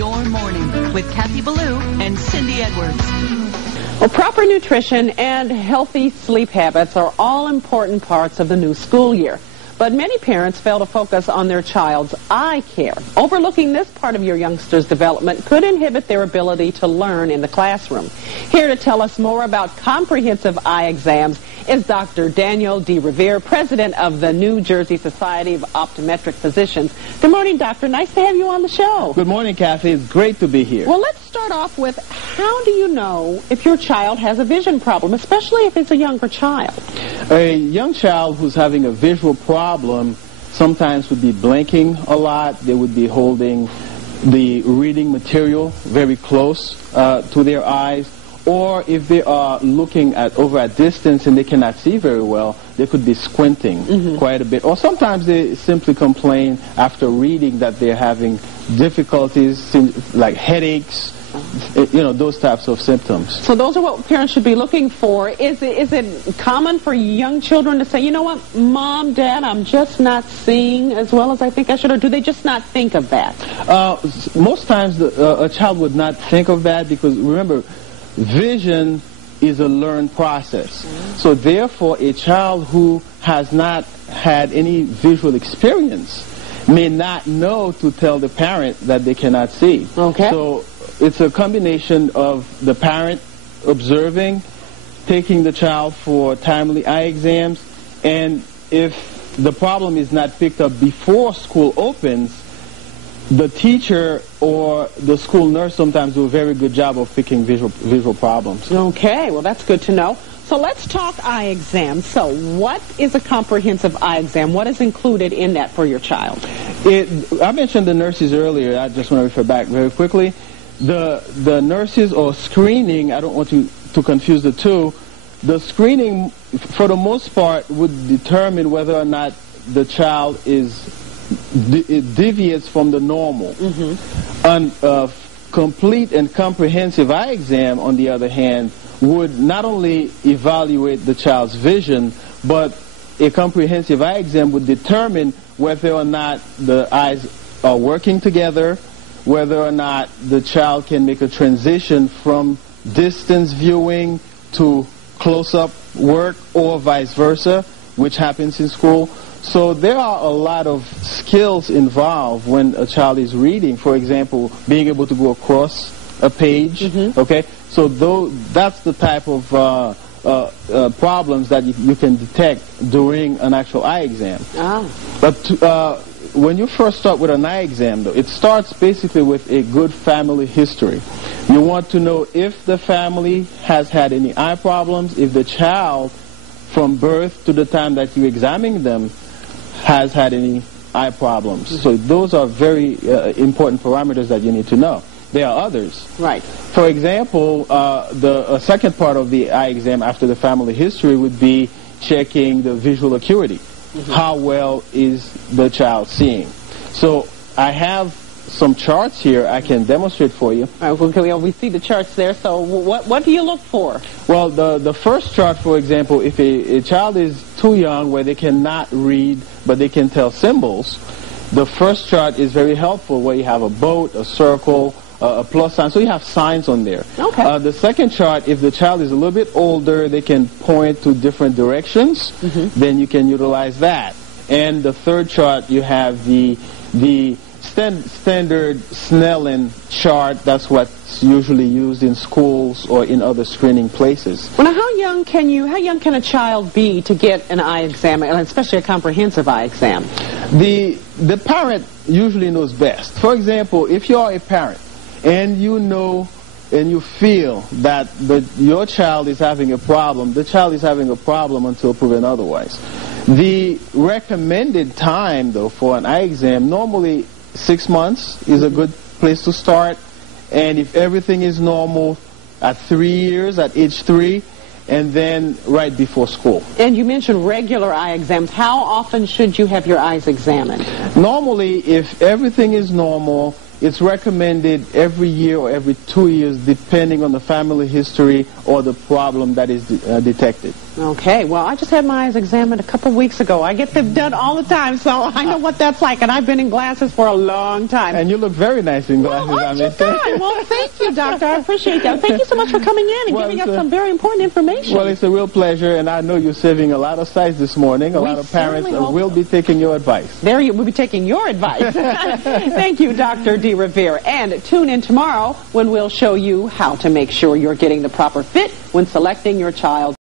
Your Morning with Kathy Ballou and Cindy Edwards. Well, proper nutrition and healthy sleep habits are all important parts of the new school year. But many parents fail to focus on their child's eye care. Overlooking this part of your youngster's development could inhibit their ability to learn in the classroom. Here to tell us more about comprehensive eye exams is Dr. Daniel Desrivieres, President of the New Jersey Society of Optometric Physicians. Good morning, Doctor. Nice to have you on the show. Good morning, Kathy. It's great to be here. Well, let's start off with, how do you know if your child has a vision problem, especially if it's a younger child? A young child who's having a visual problem sometimes would be blinking a lot. They would be holding the reading material very close to their eyes. Or if they are looking over a distance and they cannot see very well, they could be squinting quite a bit. Or sometimes they simply complain after reading that they're having difficulties, like headaches, those types of symptoms. So those are what parents should be looking for. Is it common for young children to say, you know what, Mom, Dad, I'm just not seeing as well as I think I should, or do they just not think of that? Most times a child would not think of that because, remember, vision is a learned process. So therefore, a child who has not had any visual experience may not know to tell the parent that they cannot see. Okay. So it's a combination of the parent observing, taking the child for timely eye exams, and if the problem is not picked up before school opens, the teacher or the school nurse sometimes do a very good job of picking visual problems. Okay, well, that's good to know. So let's talk eye exams. So what is a comprehensive eye exam? What is included in that for your child? I mentioned the nurses earlier. I just want to refer back very quickly. The nurses or screening, I don't want you to confuse the two. The screening, for the most part, would determine whether or not the child it deviates from the normal. And complete and comprehensive eye exam, on the other hand, would not only evaluate the child's vision, but a comprehensive eye exam would determine whether or not the eyes are working together, whether or not the child can make a transition from distance viewing to close-up work, or vice versa, which happens in school. So there are a lot of skills involved when a child is reading. For example, being able to go across a page. Okay, so that's the type of problems that you can detect during an actual eye exam. But when you first start with an eye exam, though, it starts basically with a good family history. You want to know if the family has had any eye problems, if the child from birth to the time that you examine them has had any eye problems. So those are very important parameters that you need to know. There are others. Right. For example, the second part of the eye exam after the family history would be checking the visual acuity. How well is the child seeing? So I have some charts here I can demonstrate for you. All right, well, we see the charts there. So what do you look for? Well, the first chart, for example, if a child is too young where they cannot read but they can tell symbols, the first chart is very helpful where you have a boat, a circle, a plus sign. So you have signs on there. Okay. The second chart, if the child is a little bit older, they can point to different directions, then you can utilize that. And the third chart, you have the standard Snellen chart. That's what's usually used in schools or in other screening places. Well, now, how young can a child be to get an eye exam, and especially a comprehensive eye exam? The parent usually knows best. For example, if you are a parent and you know and you feel that your child is having a problem, the child is having a problem until proven otherwise. The recommended time, though, for an eye exam, normally 6 months is a good place to start. And if everything is normal, at 3 years, at age 3, and then right before school. And you mentioned regular eye exams. How often should you have your eyes examined? Normally, if everything is normal, it's recommended every year or every 2 years, depending on the family history or the problem that is detected. Okay, well, I just had my eyes examined a couple weeks ago. I get them done all the time, so I know what that's like, and I've been in glasses for a long time. And you look very nice in glasses, I may say. Well, thank you, Doctor. I appreciate that. Thank you so much for coming in and giving us some very important information. Well, it's a real pleasure, and I know you're saving a lot of sights this morning. A lot of parents will be taking your advice. There you will be taking your advice. Thank you, Dr. Desrivieres. And tune in tomorrow when we'll show you how to make sure you're getting the proper fit when selecting your child.